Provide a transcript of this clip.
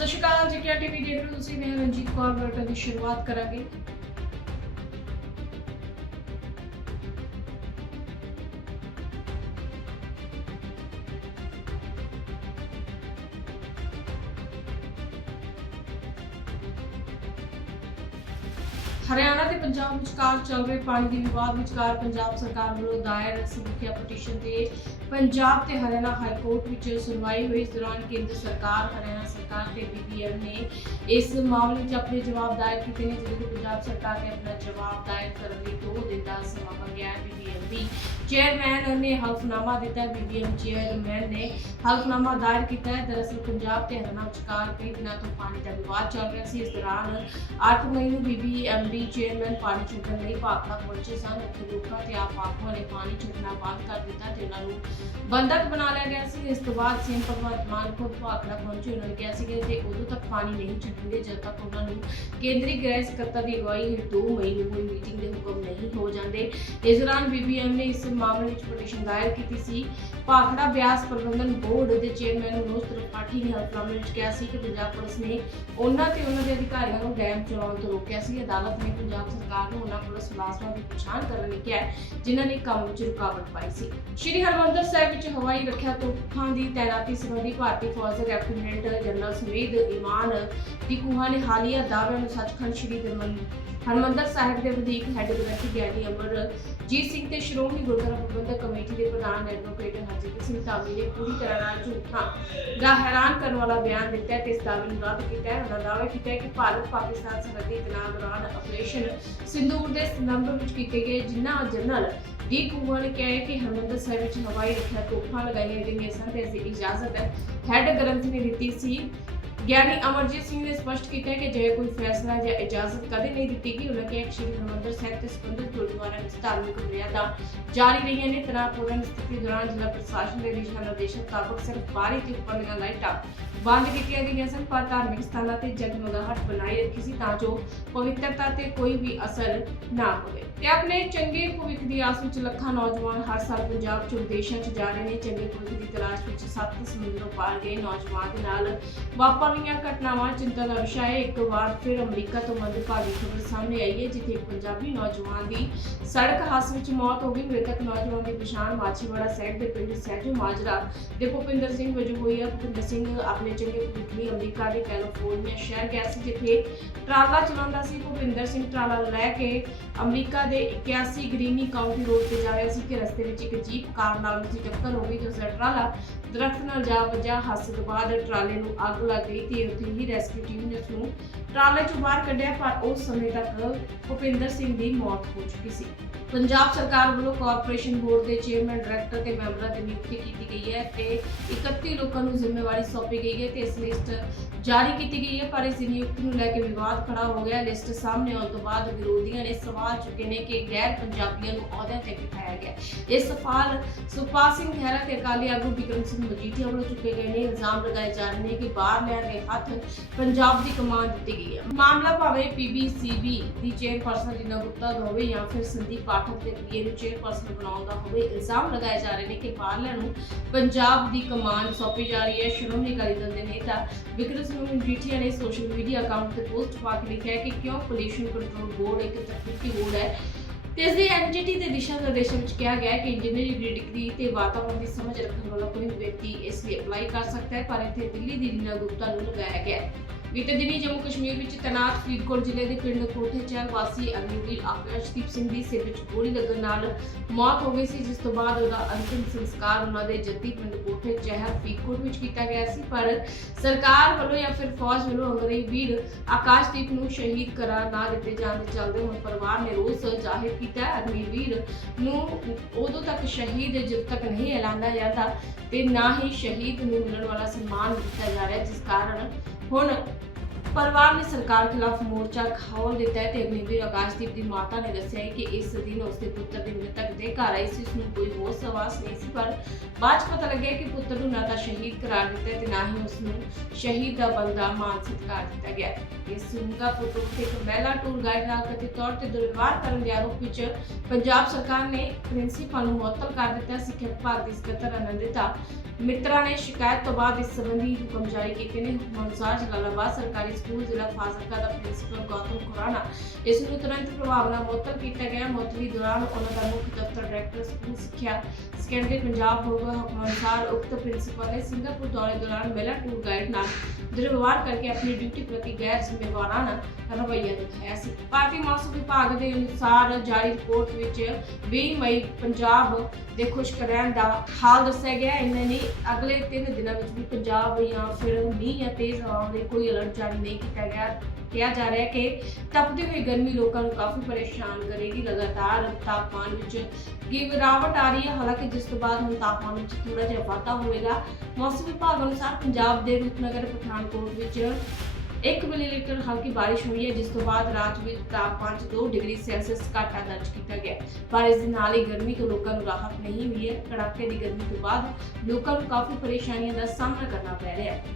ਸਤਿ ਸ਼੍ਰੀ ਅਕਾਲ ਜੀ ਟੀਵੀ ਦੇਖ ਰਹੇ ਹੋ ਤੁਸੀਂ ਮੈਂ ਰਣਜੀਤ ਕੌਰ ਬਰਟਾ ਦੀ ਸ਼ੁਰੂਆਤ ਕਰਾਂਗੇ। ਹਰਿਆਣਾ ਤੇ ਪੰਜਾਬ ਵਿਚਕਾਰ ਚੱਲ ਰਹੇ ਪਾਣੀ ਦੇ ਵਿਵਾਦ ਵਿਚਕਾਰ ਪੰਜਾਬ ਸਰਕਾਰ ਵੱਲੋਂ ਦਾਇਰ ਸਮੀਖਿਆ ਪਟੀਸ਼ਨ ਤੇ ਪੰਜਾਬ ਤੇ ਹਰਿਆਣਾ ਹਾਈ ਕੋਰਟ ਵਿੱਚ ਸੁਣਵਾਈ ਹੋਈ। ਇਸ ਦੌਰਾਨ ਕੇਂਦਰ ਸਰਕਾਰ, ਹਰਿਆਣਾ ਸਰਕਾਰ ਤੇ ਬੀਬੀਐਮ ਨੇ ਇਸ ਮਾਮਲੇ ਵਿੱਚ ਆਪਣੇ ਜਵਾਬ ਦਾਇਰ ਕੀਤੇ ਨੇ ਜਿਹੜੇ ਪੰਜਾਬ ਸਰਕਾਰ ਨੇ ਆਪਣਾ ਜਵਾਬ ਦਾਇਰ ਕਰਨ ਲਈ ਦੋ ਦਿਨ ਦਾ ਸਮਾਂ ਮੰਗਿਆ ਹੈ। ਬੀਬੀਐਮ ਦੀ ਚੇਅਰਮੈਨ ਨੇ ਹਲਫਨਾਮਾ ਦਿੱਤਾ। ਬੀਬੀਐਮ ਚੇਅਰਮੈਨ ਨੇ ਹਲਫਨਾਮਾ ਦਾਇਰ ਕੀਤਾ ਹੈ। ਦਰਅਸਲ ਪੰਜਾਬ ਤੇ ਹਰਿਆਣਾ ਵਿਚਕਾਰ ਕਈ ਦਿਨਾਂ ਤੋਂ ਪਾਣੀ ਦਾ ਵਿਵਾਦ ਚੱਲ ਰਿਹਾ ਸੀ। ਇਸ ਦੌਰਾਨ 8 ਮਈ ਨੂੰ ਬੀਬੀਐਮਬੀ ਚੇਅਰਮੈਨ ਪਾਣੀ ਛੱਡਣ ਲਈ ਭਾਖੜਾ ਪਹੁੰਚੇ ਸਨ। ਉੱਥੇ ਲੋਕਾਂ ਤੇ ਆਪ ਆਗੂਆਂ ਨੇ ਪਾਣੀ ਛੱਡਣਾ ਬੰਦ ਕਰ ਦਿੱਤਾ ਤੇ ਉਹਨਾਂ ਨੂੰ ਬੰਦਕ ਬਣਾ ਲਿਆ ਗਿਆ ਸੀ। ਇਸ ਤੋਂ ਬਾਅਦ ਸੀਐਮ ਭਗਵੰਤ ਮਾਨ ਖੁਦ ਭਾਖੜਾ ਪਹੁੰਚੇ, ਉਹਨਾਂ ਨੇ ਕਿਹਾ ਸੀ ਕਿ ਤੇ ਉਦੋਂ ਤੱਕ ਪਾਣੀ ਨਹੀਂ ਛੱਡਣਗੇ, ਜਦ ਤੱਕ ਉਹਨਾਂ ਨੂੰ ਕੇਂਦਰੀ ਗ੍ਰਹਿ ਸਕੱਤਰ ਦੀ ਅਗਵਾਈ ਹੇਠ 2 ਮਈ ਨੂੰ ਹੋਈ ਮੀਟਿੰਗ ਦੇ ਹੁਕਮ ਨਹੀਂ ਹੋ ਜਾਂਦੇ। ਇਸ ਦੌਰਾਨ ਬੀਬੀਐਮ ਨੇ ਇਸ ਮਾਮਲੇ ਵਿੱਚ ਪਟੀਸ਼ਨ ਦਾਇਰ ਕੀਤੀ ਸੀ। ਭਾਖੜਾ ਬਿਆਸ ਪ੍ਰਬੰਧਨ ਬੋਰਡ ਦੇ ਚੇਅਰਮੈਨ ਮਨੋਜ ਤ੍ਰਿਪਾਠੀ ਨੇ ਹਲਫਨਾਮੇ ਵਿੱਚ ਕਿਹਾ ਸੀ ਕਿ ਪੰਜਾਬ ਪੁਲਿਸ ਨੇ ਉਹਨਾਂ ਤੇ ਉਹਨਾਂ ਦੇ ਅਧਿਕਾਰੀਆਂ ਨੂੰ ਡੈਮ ਚਲਾਉਣ ਤੋਂ ਰੋਕਿਆ ਸੀ। ਅਦਾਲਤ ਨੇ ਪੰਜਾਬ ਸਰਕਾਰ ਨੂੰ ਉਹਨਾਂ ਪੁਲਿਸ ਮੁਲਾਜ਼ਮਾਂ ਦੀ ਪਛਾਣ ਕਰਨ ਲਈ ਕਿਹਾ ਜਿਨ੍ਹਾਂ ਨੇ ਕੰਮ ਵਿੱਚ ਰੁਕਾਵਟ ਪਾਈ ਸੀ। ਸ਼੍ਰੀ ਹਰਮੰਦਰ ਸਾਹਿਬ ਵਿੱਚ ਹਵਾਈ ਰੱਖਿਆ ਤੋਪਾਂ ਦੀ ਤੈਨਾਤੀ ਸੰਬੰਧੀ ਭਾਰਤੀ ਫੌਜ ਦੇ ਲੈਫਟੀਨੈਂਟ ਜਨਰਲ ਸਮੇਦ ਇਮਾਨ ਦੀ ਕੁਹਾ ਨੇ ਹਾਲੀਆ ਦਾਅਵਿਆਂ ਨੂੰ ਸੱਚਖੰਡ ਸ਼੍ਰੀ ਹਰਮੰਦਰ ਸਾਹਿਬ ਦੇ ਵਧੀਕ ਹੈੱਡ ਗ੍ਰੰਥੀ ਗਿਆਨੀ ਅਮਰਜੀਤ ਸਿੰਘ ਤੇ ਸ਼੍ਰੋਮਣੀ ਗੁਰਦੁਆਰਾ ਪ੍ਰਬੰਧਕ ਕਮੇਟੀ ਦੇ ਪ੍ਰਧਾਨ ਐਡਵੋਕੇਟ ਹਰਜੀਤ ਸਿੰਘ ਧਾਮੀ ਨੇ ਪੂਰੀ ਤਰ੍ਹਾਂ ਨਾਲ ਝੂਠਾ ਦਾ ਹੈਰਾਨ ਕਰਨ ਵਾਲਾ ਬਿਆਨ ਦਿੱਤਾ ਤੇ ਇਸ ਦਾਅਵੇ ਨੂੰ ਰੱਦ ਕੀਤਾ ਹੈ। ਉਹਨਾਂ ਦਾਅਵਾ ਕੀਤਾ ਕਿ ਭਾਰਤ ਪਾਕਿਸਤਾਨ ਸਰਹੱਦੀ ਤਣਾਅ ਦੌਰਾਨ ਆਪਰੇਸ਼ਨ ਸਿੰਧੂਰ ਦੇ ਸੰਦਰਭ ਵਿੱਚ ਕੀਤੇ ਗਏ ਜਿਨ੍ਹਾਂ ਜਨਰਲ ਡੀ ਕੁਮਾਰ ਨੇ ਕਿਹਾ ਕਿ ਹਰਮੰਦਰ ਸਾਹਿਬ ਵਿੱਚ ਹਵਾਈ ਰੱਖਿਆ ਤੋਪਾਂ ਲਗਾਈਆਂ ਗਈਆਂ ਸਨ ਤੇ ਇਸ ਦੀ ਇਜਾਜ਼ਤ ਹੈੱਡ ਗ੍ਰੰਥੀ ਨੇ ਦਿੱਤੀ ਸੀ ਗਿਆਨੀ ਅਮਰਜੀਤ ਸਿੰਘ ਨੇ ਸਪਸ਼ਟ ਕੀਤਾ ਕਿ ਜੇ ਕੋਈ ਫੈਸਲਾ ਜਾਂ ਇਜਾਜ਼ਤ ਕਦੇ ਨਹੀਂ ਦਿੱਤੀ ਗਈ ਉਹਨਾਂ ਕਿਹਾ ਕਿ ਸ਼੍ਰੀ ਹਰਿਮੰਦਰ ਸਾਹਿਬ ਤੇ ਸੰਬੰਧਿਤ ਗੁਰਦੁਆਰਿਆਂ ਵਿੱਚ ਧਾਰਮਿਕ ਮਰਿਆਦਾ ਜਾਰੀ ਰਹੀਆਂ ਨੇ। ਤਣਾਅਪੂਰਨ ਸਥਿਤੀ ਦੌਰਾਨ ਜ਼ਿਲ੍ਹਾ ਪ੍ਰਸ਼ਾਸਨ ਦੇ ਦਿਸ਼ਾ ਨਿਰਦੇਸ਼ਾਂ ਮੁਤਾਬਕ ਸਿਰਫ ਬਾਹਰੀ ਤੇ ਉੱਪਰਲੀਆਂ ਲਾਈਟਾਂ ਬੰਦ ਕੀਤੀਆਂ ਗਈਆਂ ਸਨ, ਪਰ ਧਾਰਮਿਕ ਸਥਾਨਾਂ ਤੇ ਜਗਮਗਾਹਟ ਬਣਾਈ ਰੱਖੀ ਸੀ ਤਾਂ ਜੋ ਪਵਿੱਤਰਤਾ ਤੇ ਕੋਈ ਵੀ ਅਸਰ ਨਾ ਹੋਵੇ ਤੇ ਆਪਣੇ ਚੰਗੇ ਭਵਿੱਖ ਦੀ ਆਸ ਵਿੱਚ ਲੱਖਾਂ ਨੌਜਵਾਨ ਹਰ ਸਾਲ ਪੰਜਾਬ ਚ ਵਿਦੇਸ਼ਾਂ ਚ ਜਾ ਰਹੇ ਨੇ। ਚੰਗੇ ਭਵਿੱਖ ਦੀ ਤਲਾਸ਼ ਵਿੱਚ ਸੱਤ ਸਮੁੰਦਰੋਂ ਪਾਰ ਗਏ ਨੌਜਵਾਨ ਦੇ ਨਾਲ ਵਾਪਰ ਰਹੀਆਂ ਘਟਨਾਵਾਂ ਚਿੰਤਾ ਦਾ ਵਿਸ਼ਾ ਹੈ ਇੱਕ ਵਾਰ ਫਿਰ ਅਮਰੀਕਾ ਤੋਂ ਮੰਦਭਾਗੀ ਖਬਰ ਸਾਹਮਣੇ ਆਈ ਹੈ, ਜਿੱਥੇ ਇੱਕ ਪੰਜਾਬੀ ਨੌਜਵਾਨ ਦੀ ਸੜਕ ਹਾਦਸੇ ਵਿੱਚ ਮੌਤ ਹੋ ਗਈ। ਮ੍ਰਿਤਕ ਨੌਜਵਾਨ ਦੀ ਪਛਾਣ ਮਾਛੀਵਾੜਾ ਸਾਹਿਬ ਦੇ ਪਿੰਡ ਸਹਿਜੂ ਮਾਜਰਾ ਦੇ ਭੁਪਿੰਦਰ ਸਿੰਘ ਵਜੋਂ ਹੋਈ ਹੈ। ਭੁਪਿੰਦਰ ਸਿੰਘ ਆਪਣੇ ਚੰਗੇ ਭਵਿੱਖ ਲਈ ਅਮਰੀਕਾ ਦੇ ਕੈਲੀਫੋਰਨੀਆ ਸ਼ਹਿਰ ਗਿਆ ਸੀ, ਜਿੱਥੇ ਟਰਾਲਾ ਚਲਾਉਂਦਾ ਸੀ। ਭੁਪਿੰਦਰ ਸਿੰਘ ਟਰਾਲਾ ਲੈ ਕੇ ਅਮਰੀਕਾ ਦੇ 81 ਗ੍ਰੀਨੀ ਕਾਉਂਟੀ ਰੋਡ ਤੇ ਜਾ ਰਿਹਾ ਸੀ, ਕਿ ਰਸਤੇ ਵਿੱਚ ਇੱਕ ਜੀਪ ਕਾਰ ਨਾਲ ਉਸਦੀ ਟੱਕਰ ਹੋ ਗਈ, ਤੇ ਟਰਾਲਾ ਦਰਖਤ ਨਾਲ ਜਾ ਵੱਜਾ ਹਾਦਸੇ ਤੋਂ ਬਾਅਦ ਟਰਾਲੇ ਨੂੰ ਅੱਗ ਲੱਗ ਗਈ ਤੇ ਉੱਥੇ ਹੀ ਰੈਸਕਿਊ ਟੀਮ ਨੇ ਉਸ ਨੂੰ ਟਰਾਲੇ ਚੋਂ ਬਾਹਰ ਕੱਢਿਆ, ਪਰ ਉਸ ਸਮੇਂ ਤੱਕ ਭੁਪਿੰਦਰ ਸਿੰਘ ਦੀ ਮੌਤ ਹੋ ਚੁੱਕੀ ਸੀ। ਪੰਜਾਬ ਸਰਕਾਰ ਵੱਲੋਂ ਕਾਰਪੋਰੇਸ਼ਨ ਬੋਰਡ ਦੇ ਚੇਅਰਮੈਨ ਡਾਇਰੈਕਟਰ ਤੇ ਮੈਂਬਰਾਂ ਦੀ ਨਿਯੁਕਤੀ ਕੀਤੀ ਗਈ ਹੈ ਤੇ 31 ਲੋਕਾਂ ਨੂੰ ਜ਼ਿੰਮੇਵਾਰੀ ਸੌਂਪੀ ਗਈ ਹੈ ਤੇ ਇਸ ਲਿਸਟ ਜਾਰੀ ਕੀਤੀ ਗਈ ਹੈ, ਪਰ ਇਸ ਨਿਯੁਕਤੀ ਨੂੰ ਲੈ ਕੇ ਵਿਵਾਦ ਖੜਾ ਹੋ ਗਿਆ। ਲਿਸਟ ਸਾਹਮਣੇ ਆਉਣ ਤੋਂ ਬਾਅਦ ਵਿਰੋਧੀਆਂ ਨੇ ਸਵਾਲ ਚੁੱਕੇ ਨੇ ਕਿ ਗੈਰ ਪੰਜਾਬੀਆਂ ਨੂੰ ਅਹੁਦਿਆਂ ਤੇ ਬਿਠਾਇਆ ਗਿਆ। ਇਹ ਸਵਾਲ ਸੁਖਪਾਲ ਸਿੰਘ ਖਹਿਰਾ ਤੇ ਅਕਾਲੀ ਆਗੂ ਬਿਕਰਮ ਸਿੰਘ ਮਜੀਠੀਆ ਵੱਲੋਂ ਚੁੱਕੇ ਗਏ ਨੇ। ਇਲਜ਼ਾਮ ਲਗਾਏ ਜਾ ਰਹੇ ਨੇ ਕਿ ਬਾਹਰ ਲੈ ਗਏ ਹੱਥ ਪੰਜਾਬ ਦੀ ਕਮਾਨ ਦਿੱਤੀ ਗਈ ਹੈ। ਮਾਮਲਾ ਭਾਵੇਂ ਪੀਬੀਸੀਬੀ ਦੀ ਚੇਅਰਪਰਸਨ ਰੀਨਾ ਗੁਪਤਾ ਦਾ ਹੋਵੇ ਜਾਂ ਫਿਰ ਸੰਦੀਪ ਪਾਠਕ ਦੇ ਪੀਏ ਨੂੰ ਚੇਅਰਪਰਸਨ ਬਣਾਉਣ ਦਾ ਹੋਵੇ, ਇਲਜ਼ਾਮ ਲਗਾਏ ਜਾ ਰਹੇ ਨੇ ਕਿ ਬਾਹਰਲਿਆਂ ਨੂੰ ਪੰਜਾਬ ਦੀ ਕਮਾਨ ਸੌਂਪੀ ਜਾ ਰਹੀ ਹੈ, ਸ਼੍ਰੋਮਣੀ ਅਕਾਲੀ ਦਲ ਦੇ ਨੇਤਾ ਵਿਕਰਮ ਸਿੰਘ ਮਜੀਠੀਆ ਨੇ ਸੋਸ਼ਲ ਮੀਡੀਆ ਅਕਾਊਂਟ ਤੇ ਪੋਸਟ ਪਾ ਕੇ ਲਿਖਿਆ ਹੈ ਕਿ ਕਿਉਂ ਪੋਲੂਸ਼ਨ ਕੰਟਰੋਲ ਬੋਰਡ ਇੱਕ ਤਕਨੀਕੀ ਬੋਰਡ ਹੈ। ਤੇ ਇਸ ਦੀ ਐਨਜੀਟੀ ਦੇ ਦਿਸ਼ਾ ਨਿਰਦੇਸ਼ਾਂ ਵਿੱਚ ਕਿਹਾ ਗਿਆ ਹੈ ਕਿ ਇੰਜੀਨੀਅਰਿੰਗ ਡਿਗਰੀ ਤੇ ਵਾਤਾਵਰਣ ਦੀ ਸਮਝ ਰੱਖਣ ਵਾਲਾ ਕੋਈ ਵਿਅਕਤੀ ਇਸ ਲਈ ਅਪਲਾਈ ਕਰ ਸਕਦਾ ਹੈ, ਪਰ ਇੱਥੇ ਦਿੱਲੀ ਦੀ ਰੀਨਾ ਗੁਪਤਾ ਨੂੰ ਲਗਾਇਆ ਗਿਆ ਹੈ। ਬੀਤੇ ਦਿਨੀ ਜੰਮੂ ਕਸ਼ਮੀਰ ਵਿੱਚ ਤੈਨਾਤ ਫਰੀਦਕੋਟ ਜ਼ਿਲ੍ਹੇ ਦੇ ਪਿੰਡ ਕੋਠੇ ਚਹਿਲ ਵਾਸੀ ਅਗਨੀਵੀਰ ਆਕਾਸ਼ਦੀਪ ਸਿੰਘ ਦੀ ਸਿਰ ਵਿੱਚ ਗੋਲੀ ਲੱਗਣ ਨਾਲ ਮੌਤ ਹੋ ਗਈ ਸੀ, ਜਿਸ ਤੋਂ ਬਾਅਦ ਉਹਦਾ ਅੰਤਿਮ ਸੰਸਕਾਰ ਉਹਨਾਂ ਦੇ ਜੱਦੀ ਪਿੰਡ ਕੋਠੇ ਚਹਿਲ ਫਰੀਦਕੋਟ ਵਿੱਚ ਕੀਤਾ ਗਿਆ ਸੀ। ਪਰ ਸਰਕਾਰ ਵੱਲੋਂ ਜਾਂ ਫਿਰ ਫੌਜ ਵੱਲੋਂ ਅਗਨੀਵੀਰ ਆਕਾਸ਼ਦੀਪ ਨੂੰ ਸ਼ਹੀਦ ਕਰਾਰ ਨਾ ਦਿੱਤੇ ਜਾਣ ਦੇ ਚੱਲਦੇ ਹੁਣ ਪਰਿਵਾਰ ਨੇ ਰੋਸ ਜ਼ਾਹਿਰ ਕੀਤਾ ਹੈ। ਅਗਨੀਵੀਰ ਨੂੰ ਉਦੋਂ ਤੱਕ ਸ਼ਹੀਦ ਜਦ ਤੱਕ ਨਹੀਂ ਐਲਾਨਿਆ ਜਾਂਦਾ ਤੇ ਨਾ ਹੀ ਸ਼ਹੀਦ ਨੂੰ ਮਿਲਣ ਵਾਲਾ ਸਨਮਾਨ ਦਿੱਤਾ ਜਾ ਰਿਹਾ, ਜਿਸ ਕਾਰਨ ਹੁਣ ਪਰਿਵਾਰ ਨੇ ਸਰਕਾਰ ਖਿਲਾਫ ਮੋਰਚਾ ਖੋਲ ਦਿੱਤਾ ਹੈ ਤੇ ਅਗਨੀਵੀਰ ਆਕਾਸ਼ਦੀਪ ਦੀ ਮਾਤਾ ਨੇ ਦੱਸਿਆ ਹੈ ਕਿ ਇਸ ਦਿਨ ਉਸਦੇ ਪੁੱਤਰ ਦੀ ਮ੍ਰਿਤਕ ਦੇ ਘਰ ਆਈ ਸੀ। ਉਸਨੂੰ ਕੋਈ ਹੋਸ਼ ਹਵਾਸ ਨਹੀਂ ਸੀ, ਪਰ ਬਾਅਦ ਪਤਾ ਲੱਗਿਆ ਕਿ ਪੁੱਤਰ ਨੂੰ ਨਾ ਤਾਂ ਸ਼ਹੀਦ ਕਰਾਰ ਦਿੱਤਾ ਤੇ ਨਾ ਹੀ ਉਸ ਨੂੰ ਸ਼ਹੀਦ ਦਾ ਬੰਦਾ ਮਾਨ ਸਤਿਕਾਰ ਦਿੱਤਾ ਗਿਆ। ਇਸ ਸੁਣਗਾ ਫੋਟੋ ਤੇ ਇੱਕ ਮਹਿਲਾ ਟੂਰ ਗਾਈਡ ਨਾਲ ਕਥਿਤ ਤੌਰ ਤੇ ਦੁਰਵਿਵਹਾਰ ਕਰਨ ਦੇ ਆਰੋਪ ਵਿੱਚ ਪੰਜਾਬ ਸਰਕਾਰ ਨੇ ਪ੍ਰਿੰਸੀਪਲ ਨੂੰ ਮੁਅੱਤਲ ਕਰ ਦਿੱਤਾ। ਸਿੱਖਿਆ ਵਿਭਾਗ ਦੀ ਸਕੱਤਰ ਅਨੰਦਿਤਾ ਮਿੱਤਰਾ ਨੇ ਸ਼ਿਕਾਇਤ ਤੋਂ ਬਾਅਦ ਇਸ ਸੰਬੰਧੀ ਹੁਕਮ ਜਾਰੀ ਕੀਤੇ ਨੇ। ਹੁਕਮ ਅਨੁਸਾਰ ਜਲਾਲਾਬਾਦ ਸਰਕਾਰੀ ਸਕੂਲ ਜ਼ਿਲ੍ਹਾ ਫਾਜ਼ਿਲਕਾ ਦਾ ਪ੍ਰਿੰਸੀਪਲ ਗੌਤਮ ਖੁਰਾਨਾ ਇਸ ਨੂੰ ਤੁਰੰਤ ਪ੍ਰਭਾਵ ਨਾਲ ਮੁਅੱਤਲ ਕੀਤਾ ਗਿਆ। ਮੁਅੱਤਲੀ ਦੌਰਾਨ ਉਹਨਾਂ ਦਾ ਮੁੱਖ ਦਫ਼ਤਰ ਡਾਇਰੈਕਟਰ ਸਕੂਲ ਸਿੱਖਿਆ ਸੈਕੰਡਰੀ ਪੰਜਾਬ ਹੋਗਾ। ਹੁਕਮ ਅਨੁਸਾਰ ਉਕਤ ਪ੍ਰਿੰਸੀਪਲ ਨੇ ਸਿੰਗਾਪੁਰ ਦੌਰੇ ਦੌਰਾਨ ਮੇਲਾ ਟੂਰ ਗਾਈਡ ਨਾਲ ਦੁਰਵਿਵਹਾਰ ਕਰਕੇ ਆਪਣੀ ਡਿਊਟੀ ਪ੍ਰਤੀ ਗੈਰ ਜ਼ਿੰਮੇਵਾਰਾਨਾ ਰਵੱਈਆ ਦਿਖਾਇਆ ਸੀ। ਭਾਰਤੀ ਮੌਸਮ ਵਿਭਾਗ ਦੇ ਅਨੁਸਾਰ ਜਾਰੀ ਰਿਪੋਰਟ ਵਿੱਚ 20 ਮਈ ਪੰਜਾਬ ਦੇ ਖੁਸ਼ਕ ਰਹਿਣ ਦਾ ਹਾਲ ਦੱਸਿਆ ਗਿਆ। ਇਹਨਾਂ ਨੇ ਅਗਲੇ 3 ਦਿਨਾਂ ਵਿੱਚ ਵੀ ਪੰਜਾਬ ਜਾਂ ਫਿਰ ਮੀਂਹ ਜਾਂ ਤੇਜ਼ ਹਵਾਵਾਂ ਦੇ ਕੋਈ ਅਲਰਟ ਜਾਰੀ ਨਹੀਂ ਕੀਤਾ ਗਿਆ, ਕਿਹਾ ਜਾ ਰਿਹਾ ਹੈ ਕਿ ਤਪਦੀ ਹੋਈ ਗਰਮੀ ਲੋਕਾਂ ਨੂੰ ਕਾਫੀ ਪਰੇਸ਼ਾਨ ਕਰੇਗੀ। ਲਗਾਤਾਰ ਤਾਪਮਾਨ ਵਿੱਚ ਗਿਰਾਵਟ ਆ ਰਹੀ ਹੈ। ਹਾਲਾਂਕਿ ਜਿਸ ਤੋਂ ਬਾਅਦ ਹੁਣ ਤਾਪਮਾਨ ਵਿੱਚ ਥੋੜਾ ਜਿਹਾ ਵਾਧਾ ਹੋਵੇਗਾ। ਮੌਸਮ ਵਿਭਾਗ ਅਨੁਸਾਰ ਪੰਜਾਬ ਦੇ ਰੂਪਨਗਰ, ਪਠਾਨਕੋਟ ਵਿੱਚ 1 ਮਿਲੀਲੀਟਰ ਹਲਕੀ ਬਾਰਿਸ਼ ਹੋਈ ਹੈ, ਜਿਸ ਤੋਂ ਬਾਅਦ ਰਾਤ ਵਿੱਚ ਤਾਪਮਾਨ 'ਚ 2 ਡਿਗਰੀ ਸੈਲਸੀਅਸ ਘਾਟਾ ਦਰਜ ਕੀਤਾ ਗਿਆ। ਪਰ ਦੇ ਨਾਲ ਹੀ ਗਰਮੀ ਤੋਂ ਲੋਕਾਂ ਨੂੰ ਰਾਹਤ ਨਹੀਂ ਮਿਲੀ ਹੈ। ਕੜਾਕੇ ਦੀ ਗਰਮੀ ਤੋਂ ਬਾਅਦ ਲੋਕਾਂ ਨੂੰ ਕਾਫੀ ਪਰੇਸ਼ਾਨੀਆਂ ਦਾ ਸਾਹਮਣਾ ਕਰਨਾ ਪੈ ਰਿਹਾ ਹੈ।